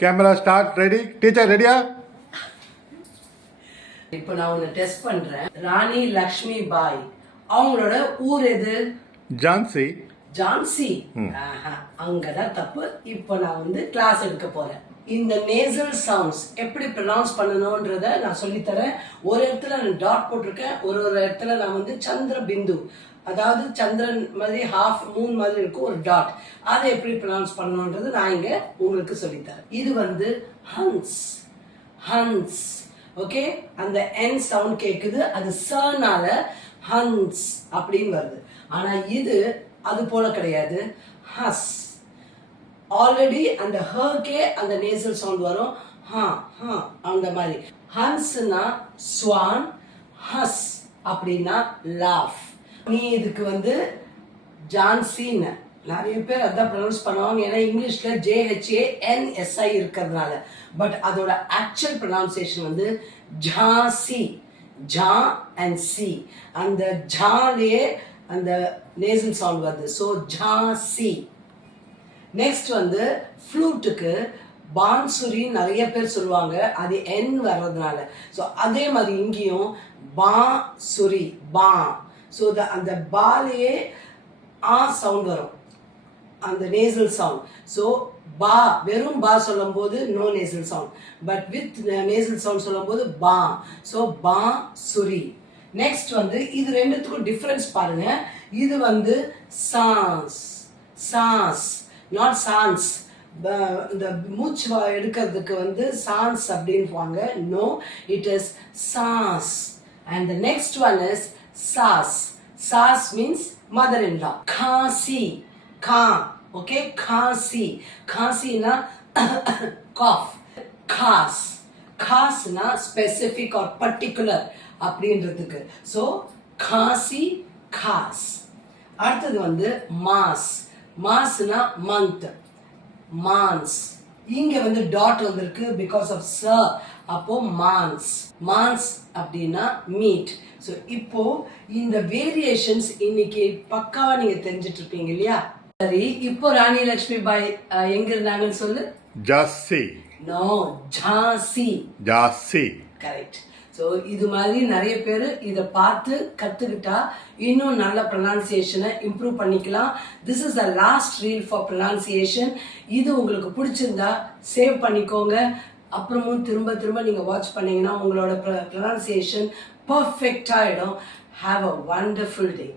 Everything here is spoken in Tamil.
Camera start ready. டீச்சர் ரெடியா? இப்போ நான் உன்னை டெஸ்ட் பண்றேன். ராணி லக்ஷ்மி பாய் அவங்களோட ஊர் எது? ஜான்சி. ஜான்சி. அங்கதான் தப்பு. இப்போ நான் வந்து கிளாஸ் எடுக்க போறேன். இந்த நேசல் சவுண்ட்ஸ் எப்படி ப்ரொனவுன்ஸ் பண்ணணும்ன்றத நான் சொல்லித்தரேன். ஒரு இடத்துல நான் டாட் போட்டிருக்கேன், ஒரு இடத்துல நான் வந்து சந்திர பிந்து, அதாவது சந்திரன் மாதிரி ஹாஃப் மூன் மாதிரி இருக்கும் ஒரு டாட், அதை எப்படி ப்ரொனவுன்ஸ் பண்ணணும்ன்றது நான் இங்க உங்களுக்கு சொல்லித்தரேன். இது வந்து ஹன்ஸ். ஹன்ஸ். ஓகே, அந்த என் சவுண்ட் கேக்குது, அது சனால ஹன்ஸ் அப்படின்னு வருது. ஆனா இது அது போல கிடையாது. ஹஸ். ஆல்ரெடி அந்த ஹர்க்கே அந்த நேசல் சவுண்ட் வரும். ஹா ஹா அந்த மாதிரி. ஹன்ஸ்னா ஸ்வான், ஹஸ் அப்படின்னா லாஃப். நீ இதுக்கு வந்து ஜான்சின்னு நிறைய பேர் அதான் ப்ரொனவுன்ஸ் பண்ணுவாங்க, ஏன்னா இங்கிலீஷ்ல JHANSI இருக்கிறதுனால. பட் அதோட ஆக்சுவல் ப்ரொனவுன்சியேஷன் வந்து ஜாசி. ஜா அண்ட் சி, அந்த ஜாலேயே அந்த நேசல் சவுண்ட் வருது. ஸோ ஜாசி. நெக்ஸ்ட் வந்து ஃப்ளூட்டுக்கு பான்சுரி நிறைய பேர் சொல்லுவாங்க, அது என் வர்றதுனால. ஸோ அதே மாதிரி இங்கேயும் பா சுரி பா. ஸோ அந்த பாலேயே ஆ சவுண்ட் வரும், அந்த நேசல் சவுண்ட். ஸோ பா வெறும் பா சொல்லும் போது no nasal sound, but with nasal sound சொல்லும் போது பா. ஸோ பா சுரி. நெக்ஸ்ட் வந்து இது ரெண்டுத்துக்கும் டிஃபரன்ஸ் பாருங்க. இது வந்து சாஸ். Sauce, not chance. இந்த மூச்சு எடுக்கிறதுக்கு வந்து சான்ஸ் அப்படின்வாங்க. No, it is saas. And the next one is saas. Saas means mother in law. காசி. கா. ஓகே, காசி. காசினா காஃப். காஸ். காஸ்னா ஸ்பெசிபிக் ஆர் பர்டிகுலர் அப்படின்றதுக்கு. ஸோ காசி, காஸ். அடுத்தது வந்து மாஸ். மாஸ்னா மந்த். மான்ஸ். இங்க வந்து டாட் வந்திருக்கு பிகாஸ் ஆஃப் ச, அப்போ மான்ஸ். மான்ஸ் அப்படின்னா மீட். ஸோ இப்போ இந்த வேரியேஷன்ஸ் இன்னைக்கு பக்காவா நீங்க தெரிஞ்சிட்டு இருப்பீங்க இல்லையா? சரி, இப்போ ராணி லட்சுமி பாய் எங்க இருந்தாங்கன்னு சொல்லு. ஜாசி. நோ, ஜாசி. ஜாசி. கரெக்ட். ஸோ இது மாதிரி நிறைய பேர் இதை பார்த்து கற்றுக்கிட்டா இன்னும் நல்ல ப்ரொனன்சியேஷனை இம்ப்ரூவ் பண்ணிக்கலாம். This is the last reel for pronunciation. இது உங்களுக்கு பிடிச்சிருந்தா சேவ் பண்ணிக்கோங்க. அப்புறமும் திரும்ப திரும்ப நீங்கள் வாட்ச் பண்ணீங்கன்னா உங்களோட ப்ரொனன்சியேஷன் பர்ஃபெக்டாகிடும். Have a wonderful day.